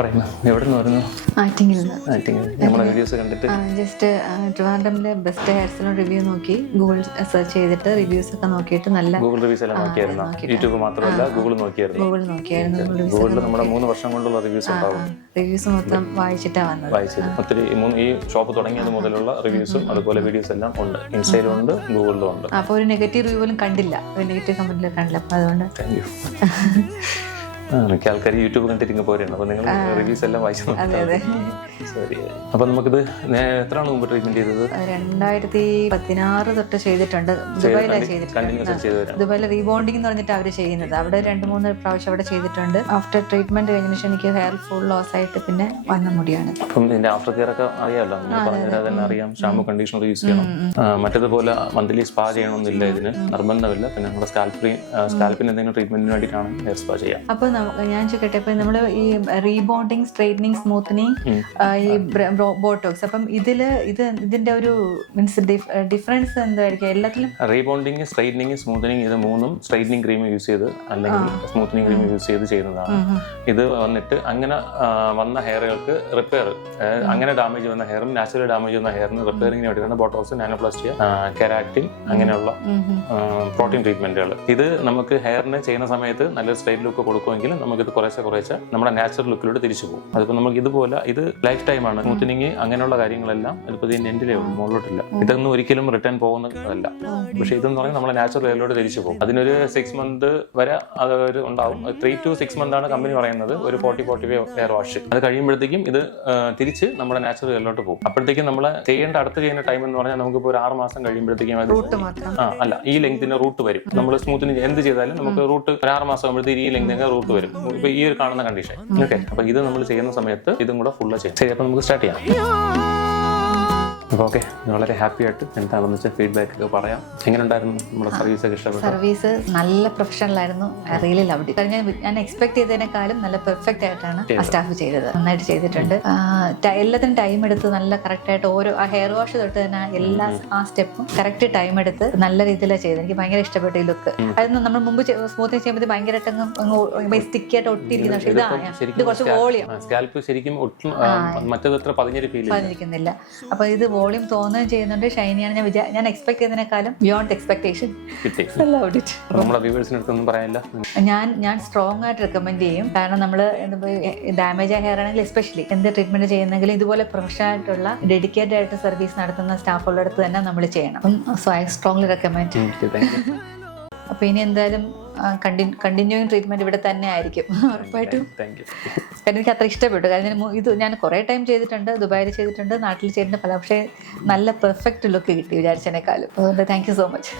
പറയുന്നു എവിടെ നിന്ന് വരുന്നു? ആറ്റിങ്ങിൽ നമ്മളെ വീഡിയോസ് കണ്ടിട്ട് ജസ്റ്റ് ട്രിവാൻഡ്രമിലെ ബെസ്റ്റ് ഹെയർ സലൂൺ റിവ്യൂ നോക്കി ഗൂഗിൾ സെർച്ച് ചെയ്തിട്ട് റിവ്യൂസ് ഒക്കെ നോക്കിയിട്ട് നല്ല ഗൂഗിൾ റിവ്യൂസ് എല്ലാം നോക്കിയായിരുന്നു. യൂട്യൂബ് മാത്രമല്ല ഗൂഗിൾ നോക്കിയായിരുന്നു. ഗൂഗിളിൽ നമ്മുടെ 3 വർഷം കൊണ്ടുള്ള റിവ്യൂസ് ഉണ്ടാവും. റിവ്യൂസ് മൊത്തം വായിച്ചിട്ടാ വന്നത്. ഒത്തിരി ഈ ഷോപ്പ് തുടങ്ങിയത് മുതലുള്ള റിവ്യൂസും അതുപോലെ വീഡിയോസ് എല്ലാം ഉണ്ട്. ഇൻസ്റ്റയിലും ഉണ്ട്, ഗൂഗിളിലും ഉണ്ട്. അപ്പോൾ ഒരു നെഗറ്റീവ് റിവ്യൂ പോലും കണ്ടില്ല, ഒരു നെഗറ്റീവ് കമന്റിലും കണ്ടില്ല. അപ്പോൾ അതുകൊണ്ട് താങ്ക് യു. മിക്ക ആൾക്കാർ യൂട്യൂബ് കണ്ടിട്ട് പോരെയാണ്. അപ്പൊ നിങ്ങൾ റിവ്യൂസ് എല്ലാം വായിച്ചു. ശരി. അപ്പൊ നമുക്കിത് എത്ര നാൾ മുമ്പ് ട്രീറ്റ്മെന്റ് ചെയ്തത്? 2016 തൊട്ട് ചെയ്തിട്ടുണ്ട്. ദുബായിലാണ് ചെയ്തിട്ടുണ്ട്. ദുബായിൽ റീബോണ്ടിങ് എന്ന് പറഞ്ഞിട്ട് അവര് ചെയ്യുന്നത്. അവിടെ 2-3 പ്രാവശ്യം അവിടെ ചെയ്തിട്ടുണ്ട്. ആഫ്റ്റർ ട്രീറ്റ്മെന്റ് കഴിഞ്ഞ ശേഷം എനിക്ക് ഹെയർ ഫുൾ ലോസ് ആയിട്ട് പിന്നെ വന്ന മുടിയാണ്. അപ്പം ഇതിന്റെ ആഫ്റ്റർ കെയർ ഒക്കെ അറിയാമല്ലോ, പറഞ്ഞാൽ തന്നെ അറിയാം. ഷാമ്പു കണ്ടീഷണർ യൂസ് ചെയ്യണം. മറ്റേതുപോലെ മന്ത്ലി സ്പാ ചെയ്യണമെന്നില്ല, ഇതിന് നിർബന്ധമില്ല. പിന്നെ നമ്മുടെ സ്കാൽപ്പിന് എന്തെങ്കിലും ട്രീറ്റ്മെന്റിന് വേണ്ടിയിട്ടാണ് ഹെയർ സ്പാ ചെയ്യാം. അപ്പൊ ഞാൻ ചോദിക്കട്ടെ, ഇപ്പൊ നമ്മള് ഈ റീബോണ്ടിങ്, സ്ട്രെയിറ്റനിങ്, സ്മൂത്തനിങ്, ഈ ബോട്ടോക്സ്, അപ്പം ഇതിന്റെ ഒരു മീൻസ് ഡിഫറൻസ് എന്തായിരിക്കും എല്ലാത്തിലും? റീബോണ്ടിങ്, സ്ട്രെയിറ്റനിങ്, സ്മൂത്തനിങ്, ഇത് മൂന്നും സ്ട്രെയിറ്റനിങ് ക്രീം യൂസ് ചെയ്ത് അല്ലെങ്കിൽ സ്മൂത്തനിങ് ക്രീം യൂസ് ചെയ്ത് ചെയ്യുന്നതാണ്. ഇത് വന്നിട്ട് അങ്ങനെ വന്ന ഹെയറുകൾക്ക് റിപ്പയർ, അങ്ങനെ ഡാമേജ് വന്ന ഹെയറും നാച്ചുറൽ ഡാമേജ് വന്ന ഹെയറിന് റിപ്പയറിംഗിന് വേണ്ടിയാണ് ബോട്ടോക്സ്, നാനോപ്ലാസ്റ്റിയ, കെരാറ്റിൻ അങ്ങനെയുള്ള പ്രോട്ടീൻ ട്രീറ്റ്മെന്റുകൾ. ഇത് നമുക്ക് ഹെയറിന് ചെയ്യുന്ന സമയത്ത് നല്ലൊരു സ്ട്രെയിറ്റ് ലുക്ക് കൊടുക്കുമെങ്കിൽ നമുക്കിത് കുറേശ്ശെ നമ്മുടെ നാച്ചുറൽ ലുക്കിലൂടെ തിരിച്ചു പോകും. അതിപ്പോൾ നമുക്ക് ഇതുപോലെ ഇത് ലൈഫ് ടൈം ആണ്. സ്മൂത്തനിങ് അങ്ങനെയുള്ള കാര്യങ്ങളെല്ലാം ഇതിപ്പോൾ ഇതിന്റെ എൻഡിലേ ഉള്ളൂ, മുകളിലോട്ടില്ല. ഇതൊന്നും ഒരിക്കലും റിട്ടേൺ പോകുന്നതല്ല. പക്ഷേ ഇതെന്ന് പറഞ്ഞാൽ നമ്മുടെ നാച്ചുറൽ ഹെയറിലൂടെ തിരിച്ചു പോകും. അതിനൊരു 6 month വരെ അത് ഉണ്ടാവും. 3 to 6 months ആണ് കമ്പനി പറയുന്നത്, ഒരു 40-45 ഹെയർ വാഷ്. അത് കഴിയുമ്പോഴത്തേക്കും ഇത് തിരിച്ച് നമ്മുടെ നാച്ചുറൽ ഹെയറിലോട്ട് പോകും. അപ്പോഴത്തേക്കും നമ്മൾ അടുത്ത് ചെയ്യുന്ന ടൈം എന്ന് പറഞ്ഞാൽ നമുക്കിപ്പോൾ ഒരു 6 മാസം കഴിയുമ്പോഴത്തേക്കും അല്ല, ഈ ലെങ്തിന്റെ റൂട്ട് വരും. നമ്മൾ സ്മൂത്തനിങ് എന്ത് ചെയ്താലും നമുക്ക് റൂട്ട് ഒരു 6 മാസം ആകുമ്പോഴത്തേക്ക് ഈ ലെങ്തിന്റെ റൂട്ട് വരും. ഇപ്പൊ ഈ ഒരു കാണുന്ന കണ്ടീഷൻ. ഓക്കെ, അപ്പൊ ഇത് നമ്മൾ ചെയ്യുന്ന സമയത്ത് ഇതും കൂടെ ഫുള്ള് ചെയ്യും. ശരി, അപ്പൊ നമുക്ക് സ്റ്റാർട്ട് ചെയ്യാം. അപ്പോൾ ഓക്കെ, വളരെ ഹാപ്പി ആയിട്ട് എന്താണെന്ന് വെച്ചാൽ ഫീഡ്ബാക്ക് ഒക്കെ പറയാം. എങ്ങനെ ഉണ്ടായിരുന്നു നമ്മുടെ സർവീസ് ഒക്കെ? ഇഷ്ടപ്പെട്ടു. സർവീസ് നല്ല പ്രൊഫഷണൽ ആയിരുന്നു. Really loved it. ഞാൻ എക്സ്പെക്ട് ചെയ്തതിനേക്കാളും നല്ല പെർഫെക്റ്റ് ആയിട്ടാണ് ആ സ്റ്റാഫ് ചെയ്തത്. നന്നായിട്ട് ചെയ്തിട്ടുണ്ട്. എല്ലാത്തിനും ടൈം എടുത്ത് നല്ല കറക്റ്റ് ആയിട്ട് ഓരോ ആ ഹെയർ വാഷ് തൊട്ട് തന്നെ എല്ലാ ആ സ്റ്റെപ്പും കറക്റ്റ് ടൈം എടുത്ത് നല്ല രീതിയിലാണ് ചെയ്തത്. എനിക്ക് ഭയങ്കര ഇഷ്ടപ്പെട്ടു ഈ ലുക്ക്. അതൊന്നും നമ്മൾ മുമ്പ് സ്മൂത്തിങ് ചെയ്യുമ്പോൾ ഭയങ്കരമായിട്ട് സ്റ്റിക്കി ആയിട്ട് ഒട്ടിയിരിക്കുന്ന, പക്ഷേ ഇത് കുറച്ച് വോളിയം, സ്കാൽപ്പ് ശരിക്കും ഒട്ടും മറ്റേതത്ര പതിഞ്ഞിരിക്കുന്നില്ല. അപ്പൊ ഇത് വോളിയം തോന്നുകയും ചെയ്യുന്നുണ്ട്. ഷൈനിയാണ്. ഞാൻ എക്സ്പെക്ട് ചെയ്തതിനേക്കാളും ബിയോണ്ട് എക്സ്പെക്ടേഷൻ. ഞാൻ സ്ട്രോങ് ആയിട്ട് റെക്കമെൻഡ് ചെയ്യും. കാരണം നമ്മൾ ഡാമേജ് ആയ ഹെയർ ആണെങ്കിൽ എസ്പെഷ്യലി എന്ത് ട്രീറ്റ്മെന്റ് ചെയ്യുന്നെങ്കിലും ഇതുപോലെ പ്രൊഫഷണൽ ആയിട്ടുള്ള ഡെഡിക്കേറ്റഡ് ആയിട്ട് സർവീസ് നടത്തുന്ന സ്റ്റാഫുകളുടെ അടുത്ത് തന്നെ നമ്മൾ ചെയ്യണം. So I strongly recommend. അപ്പൊ ഇനി എന്തായാലും കണ്ടിന്യൂയിങ് ട്രീറ്റ്മെന്റ് ഇവിടെ തന്നെ ആയിരിക്കും ഉറപ്പായിട്ടും. കാരണം എനിക്ക് അത്ര ഇഷ്ടപ്പെട്ടു. കാരണം ഇത് ഞാൻ കുറേ ടൈം ചെയ്തിട്ടുണ്ട്, ദുബായിൽ ചെയ്തിട്ടുണ്ട്, നാട്ടിൽ ചെയ്തിട്ടുണ്ട് പക്ഷേ നല്ല പെർഫെക്റ്റ് ലുക്ക് കിട്ടി വിചാരിച്ചതിനേക്കാളും. അതുകൊണ്ട് താങ്ക് യു സോ മച്ച്.